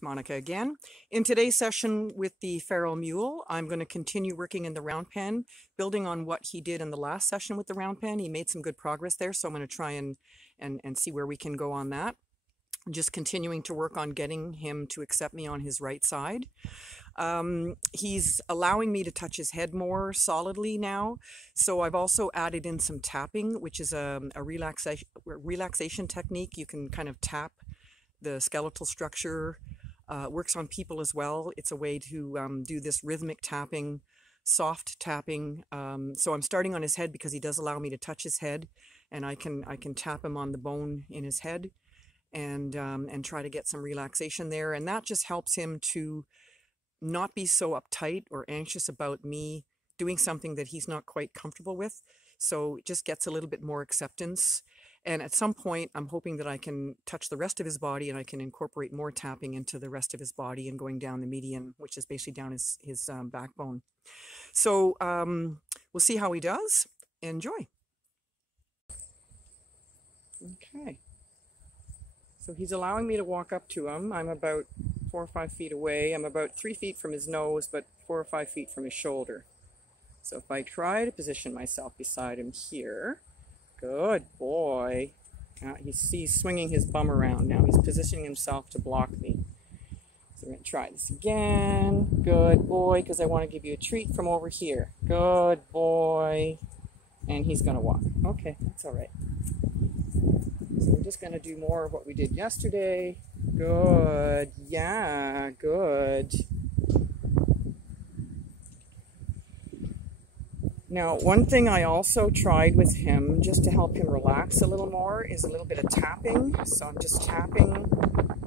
It's Monica again. In today's session with the feral mule, I'm going to continue working in the Roundpen, building on what he did in the last session with the Roundpen. He made some good progress there, so I'm going to try and see where we can go on that. Just continuing to work on getting him to accept me on his right side. He's allowing me to touch his head more solidly now. So I've also added in some tapping, which is a relaxation technique. You can kind of tap the skeletal structure. Works on people as well. It's a way to do this rhythmic tapping, soft tapping. So I'm starting on his head because he does allow me to touch his head, and I can tap him on the bone in his head and try to get some relaxation there. And that just helps him to not be so uptight or anxious about me doing something that he's not quite comfortable with. So it just gets a little bit more acceptance. And at some point, I'm hoping that I can touch the rest of his body and I can incorporate more tapping into the rest of his body and going down the median, which is basically down his backbone. So we'll see how he does. Enjoy. Okay. So he's allowing me to walk up to him. I'm about 4 or 5 feet away. I'm about 3 feet from his nose, but 4 or 5 feet from his shoulder. So if I try to position myself beside him here, good boy. He's swinging his bum around now. He's positioning himself to block me. So we're going to try this again. Good boy, because I want to give you a treat from over here. Good boy. And he's going to walk. Okay, that's all right. So we're just going to do more of what we did yesterday. Good. Yeah, good. Now, one thing I also tried with him, just to help him relax a little more, is a little bit of tapping. So I'm just tapping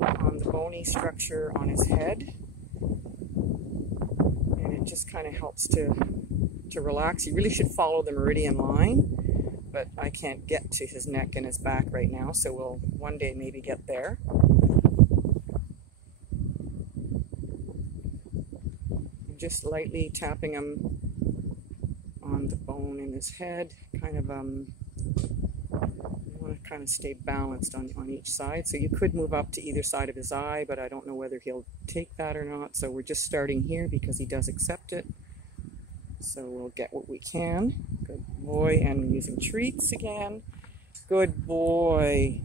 on the bony structure on his head. And it just kind of helps to relax. You really should follow the meridian line, but I can't get to his neck and his back right now, so we'll one day maybe get there. I'm just lightly tapping him on the bone in his head, kind of, you want to kind of stay balanced on each side. So you could move up to either side of his eye, but I don't know whether he'll take that or not. So we're just starting here because he does accept it. So we'll get what we can. Good boy, and using treats again. Good boy.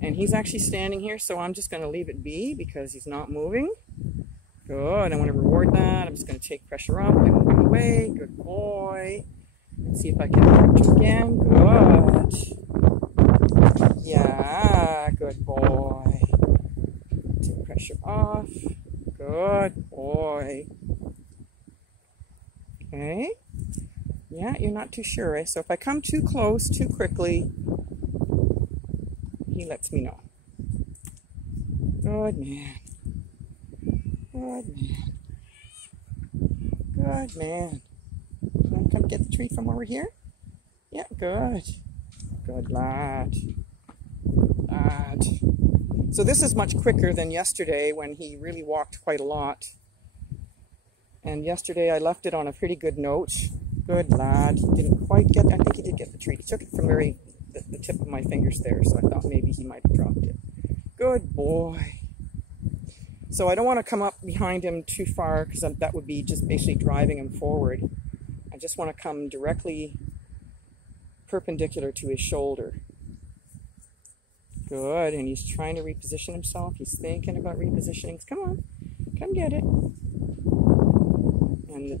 And he's actually standing here, so I'm just going to leave it be because he's not moving. Good, I want to reward that. I'm just going to take pressure off by moving away. Good boy. Let's see if I can approach him again. Good. Yeah, good boy. Take pressure off. Good boy. Okay. Yeah, you're not too sure, eh? So if I come too close too quickly, he lets me know. Good man. Good man. Good man. Want to come get the treat from over here? Yeah, good. Good lad. Lad. So this is much quicker than yesterday when he really walked quite a lot. And yesterday I left it on a pretty good note. Good lad. Didn't quite get, I think he did get the treat. He took it from the tip of my fingers there, so I thought maybe he might have dropped it. Good boy. So I don't want to come up behind him too far because that would be just basically driving him forward. I just want to come directly perpendicular to his shoulder. Good, and he's trying to reposition himself. He's thinking about repositioning. Come on, come get it. And the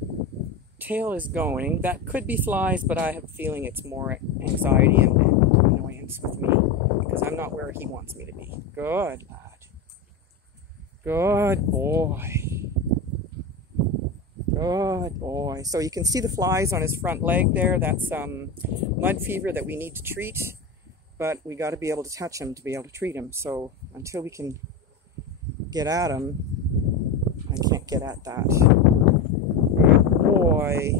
tail is going. That could be flies, but I have a feeling it's more anxiety and annoyance with me because I'm not where he wants me to be. Good lad. Good boy. Good boy. So you can see the flies on his front leg there. That's mud fever that we need to treat, but we got to be able to touch him to be able to treat him. So until we can get at him, I can't get at that. Good boy.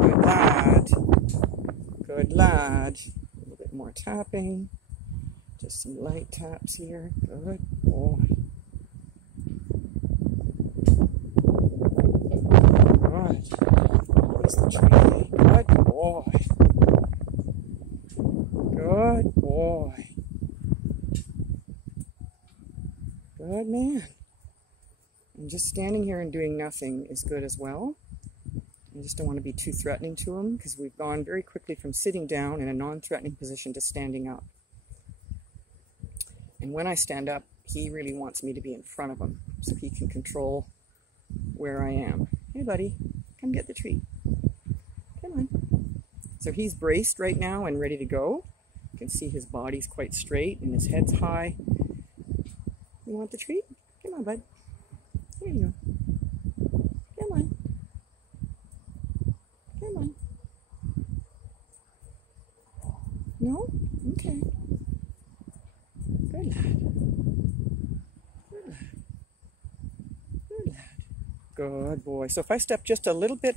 Good lad. Good lad. A little bit more tapping. Just some light taps here. Good boy. Where's the tree? Good boy. Good boy. Good man. And just standing here and doing nothing is good as well. I just don't want to be too threatening to him because we've gone very quickly from sitting down in a non-threatening position to standing up. And when I stand up, he really wants me to be in front of him so he can control where I am. Hey, buddy, come get the treat. Come on. So he's braced right now and ready to go. You can see his body's quite straight and his head's high. You want the treat? Come on, bud. Here you go. Come on. Come on. No? Okay. Good lad. Good lad. Good lad. Good boy. So if I step just a little bit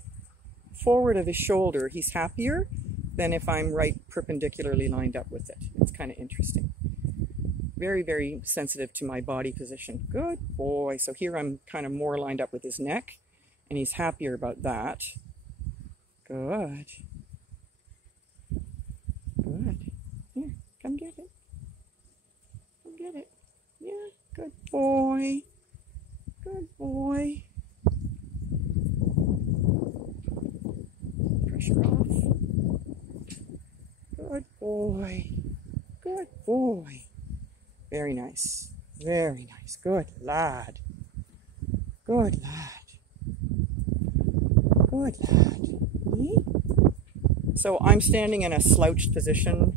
forward of his shoulder, he's happier than if I'm right perpendicularly lined up with it. It's kind of interesting. Very, very sensitive to my body position. Good boy. So here I'm kind of more lined up with his neck, and he's happier about that. Good. Good. Here, come get it. Come get it. Yeah, good boy. Good boy. Pressure off. Good boy. Good boy. Very nice. Very nice. Good lad. Good lad. Good lad. So I'm standing in a slouched position,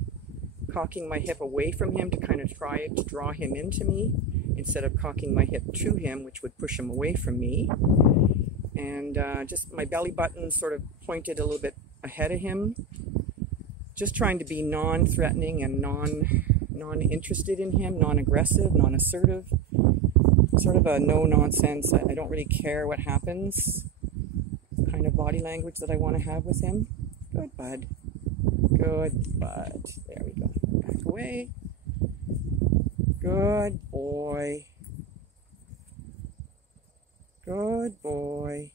cocking my hip away from him to kind of try to draw him into me instead of cocking my hip to him, which would push him away from me. And just my belly button sort of pointed a little bit ahead of him. Just trying to be non-threatening and non-interested in him, non-aggressive, non-assertive. Sort of a no-nonsense, I don't really care what happens kind of body language that I want to have with him. Good bud. Good bud. There we go. Back away. Good boy. Good boy.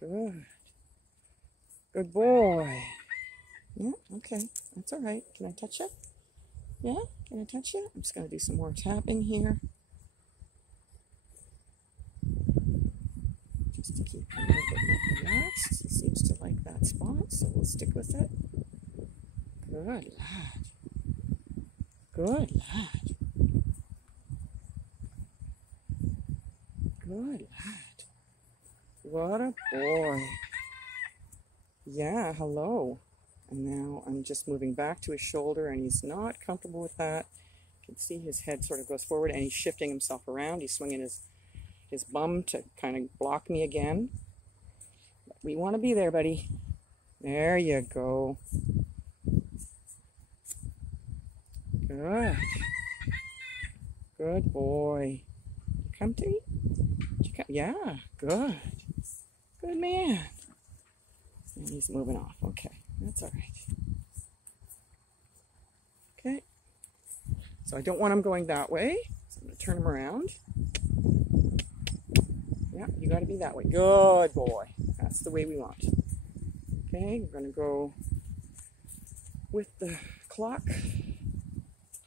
Good. Good boy. Yeah, okay. That's all right. Can I touch you? Yeah? Can I touch you? I'm just going to do some more tapping here. Just to keep him a little bit more relaxed. He seems to like that spot, so we'll stick with it. Good lad. Good lad. Good lad. What a boy. Yeah, hello. And now I'm just moving back to his shoulder, and he's not comfortable with that. You can see his head sort of goes forward, and he's shifting himself around. He's swinging his bum to kind of block me again. But we want to be there, buddy. There you go. Good. Good boy. Come to me? Yeah, good. Good man. And he's moving off. Okay, that's all right. Okay. So I don't want him going that way. So I'm going to turn him around. Yeah, you got to be that way. Good boy. That's the way we want. Okay, we're going to go with the clock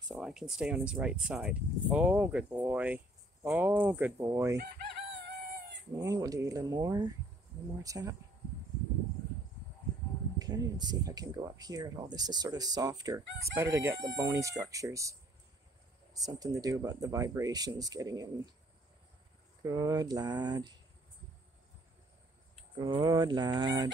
so I can stay on his right side. Oh, good boy. Oh, good boy. And we'll do a little more tap. Okay, and see if I can go up here at all. This is sort of softer. It's better to get the bony structures. Something to do about the vibrations getting in. Good lad. Good lad.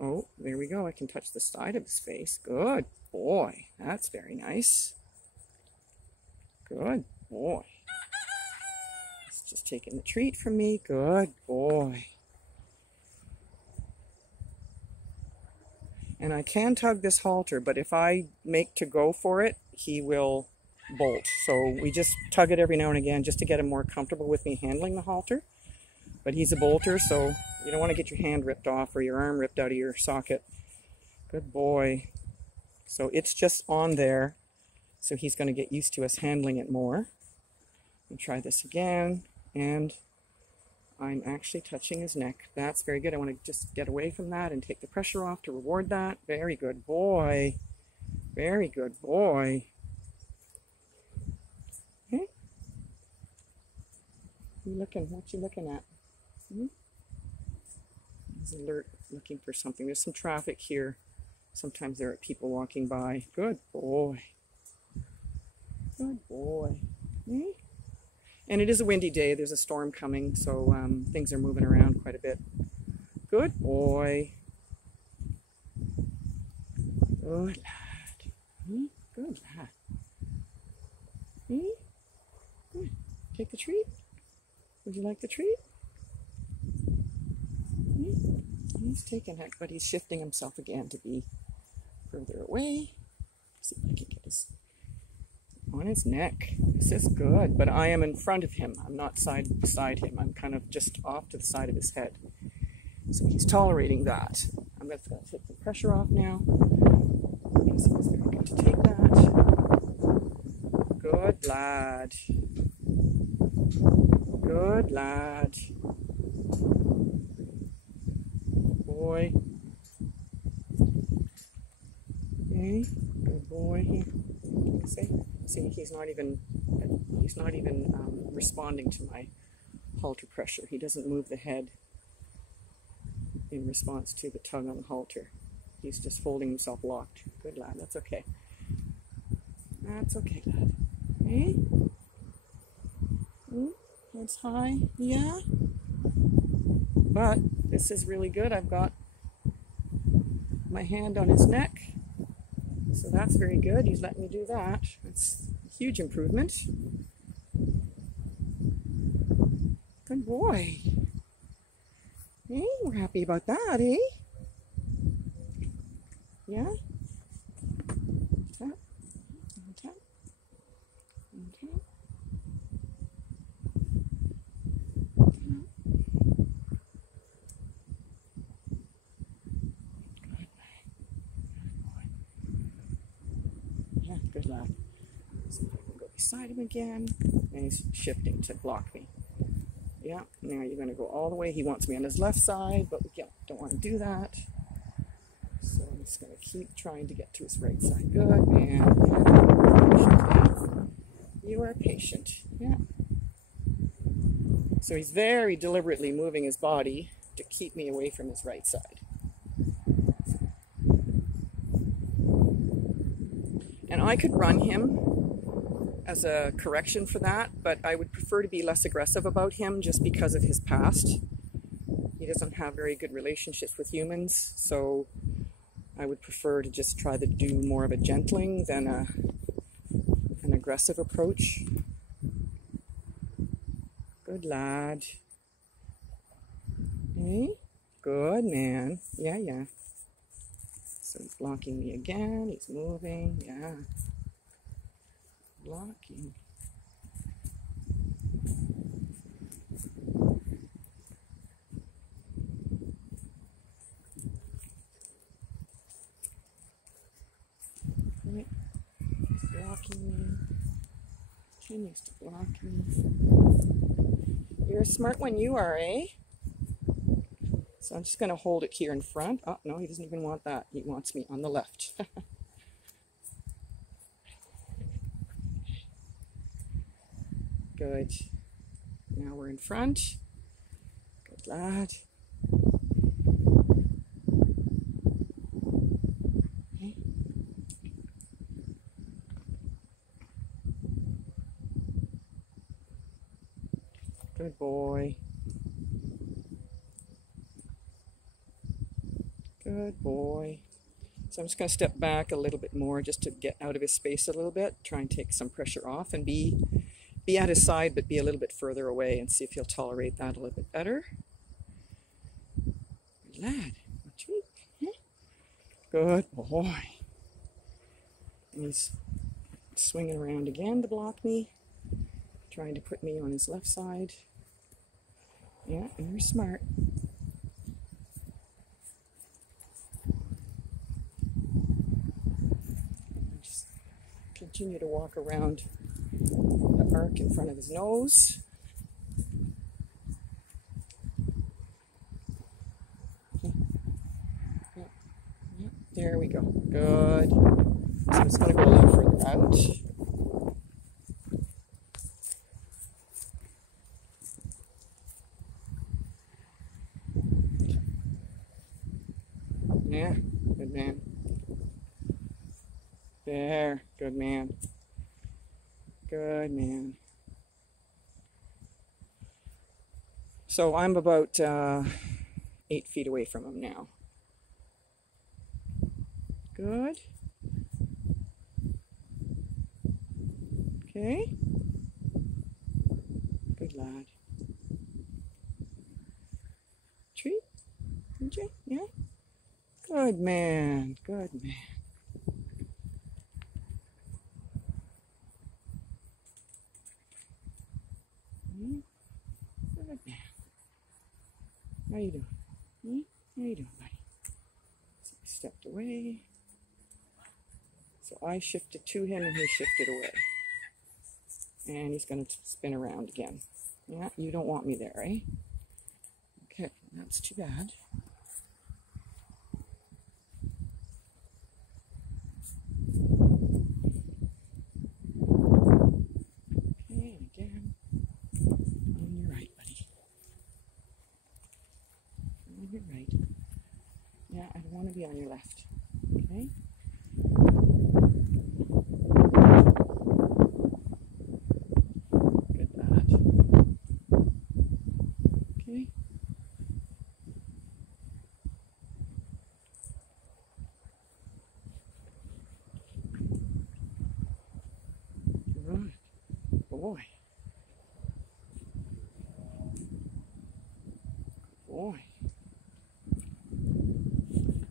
Oh, there we go. I can touch the side of his face. Good boy. That's very nice. Good boy. He's just taking the treat from me. Good boy. And I can tug this halter, but if I make to go for it, he will bolt. So we just tug it every now and again just to get him more comfortable with me handling the halter. But he's a bolter, so you don't want to get your hand ripped off or your arm ripped out of your socket. Good boy. So it's just on there, so he's going to get used to us handling it more. We'll try this again, and I'm actually touching his neck. That's very good. I want to just get away from that and take the pressure off to reward that. Very good boy. Very good boy. Okay. What you looking at? He's alert, looking for something. There's some traffic here. Sometimes there are people walking by. Good boy. Good boy. Okay. And it is a windy day. There's a storm coming, so things are moving around quite a bit. Good boy. Good lad. Good lad. Good. Take the treat. Would you like the treat? He's taking it, but he's shifting himself again to be further away. See if I can get his on his neck. This is good, but I am in front of him. I'm not beside him. I'm kind of just off to the side of his head. So he's tolerating that. I'm going to take the pressure off now. He's very good to take that. Good lad. Good lad. Boy. Okay. Good boy. See, he's not even responding to my halter pressure. He doesn't move the head in response to the tug on the halter. He's just holding himself locked. Good lad. That's okay. That's okay, lad. Hey? That's high. Yeah? But this is really good. I've got my hand on his neck. So that's very good. He's letting me do that. That's a huge improvement. Good boy. Hey, we're happy about that, eh? Yeah? Tap. Tap. Tap. Good lad. So I can go beside him again. And he's shifting to block me. Yeah, now you're going to go all the way. He wants me on his left side, but we don't want to do that. So I'm just going to keep trying to get to his right side. Good man. You are patient. Yeah. So he's very deliberately moving his body to keep me away from his right side. And I could run him as a correction for that, but I would prefer to be less aggressive about him just because of his past. He doesn't have very good relationships with humans, so I would prefer to just try to do more of a gentling than an aggressive approach. Good lad. Hey, good man. Yeah, yeah. So he's blocking me again. He's moving. Yeah. Blocking. Right. He's blocking me. Continues to block me. You're a smart one, you are, eh? So I'm just going to hold it here in front. Oh, no, he doesn't even want that. He wants me on the left. Good. Now we're in front. Good lad. Okay. Good boy. Good boy. So I'm just going to step back a little bit more just to get out of his space a little bit, try and take some pressure off and be at his side, but be a little bit further away and see if he'll tolerate that a little bit better. Good lad. Good boy. And he's swinging around again to block me, trying to put me on his left side. Yeah, and you're smart. Just continue to walk around the arc in front of his nose. There we go. Good. So it's going to go a little further out. Yeah, good man. There, good man. Good man. So I'm about 8 feet away from him now. Good. Okay. Good lad. Treat? Okay, yeah. Good man. Good man. Good man. How you doing? How you doing, buddy? So he stepped away. So I shifted to him and he shifted away. And he's going to spin around again. Yeah, you don't want me there, eh? Okay, that's too bad. Okay, again. On your right, buddy. On your right. Yeah, I don't want to be on your left. Okay? Good lad. Okay? Good. Boy. Boy.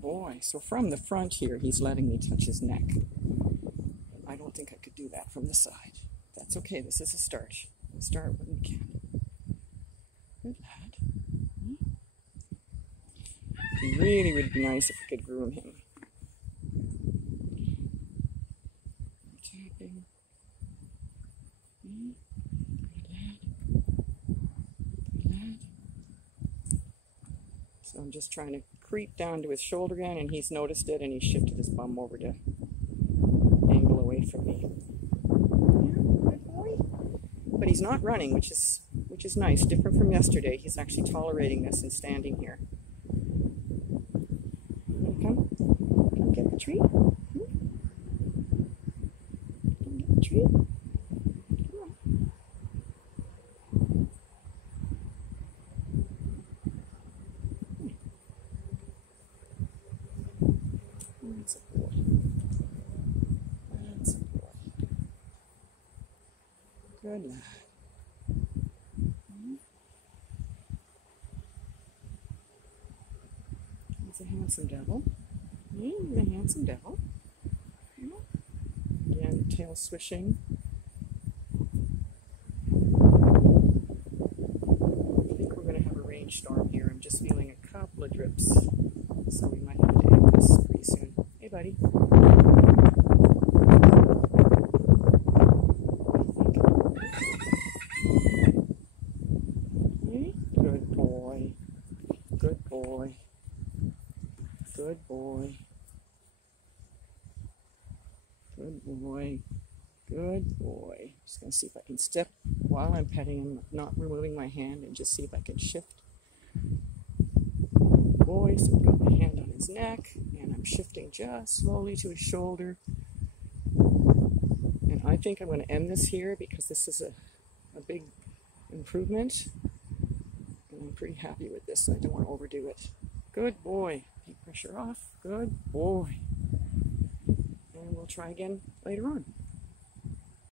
Boy. So from the front here, he's letting me touch his neck. I don't think I could do that from the side. That's okay. This is a start. We'll start when we can. Good lad. It really would be nice if we could groom him. Tapping. Good lad. Good lad. So I'm just trying to creep down to his shoulder again, and he's noticed it, and he shifted his bum over to angle away from me. Yeah, good boy. But he's not running, which is nice. Different from yesterday. He's actually tolerating this and standing here. Come get the treat. Come get the treat. Come on. That's a boy. That's a boy. Good lad. He's a handsome devil. He's a handsome devil. Again, tail swishing. I think we're going to have a rainstorm here. I'm just feeling a couple of drips, so we might have to end this pretty soon. Hey, buddy. Good boy. Good boy. Good boy. Good boy. Good boy. Just going to see if I can step while I'm petting him, not removing my hand, and just see if I can shift. Boy, so I've got my hand on his neck, and I'm shifting just slowly to his shoulder. And I think I'm going to end this here because this is a big improvement. And I'm pretty happy with this, so I don't want to overdo it. Good boy. Take pressure off. Good boy. And we'll try again later on.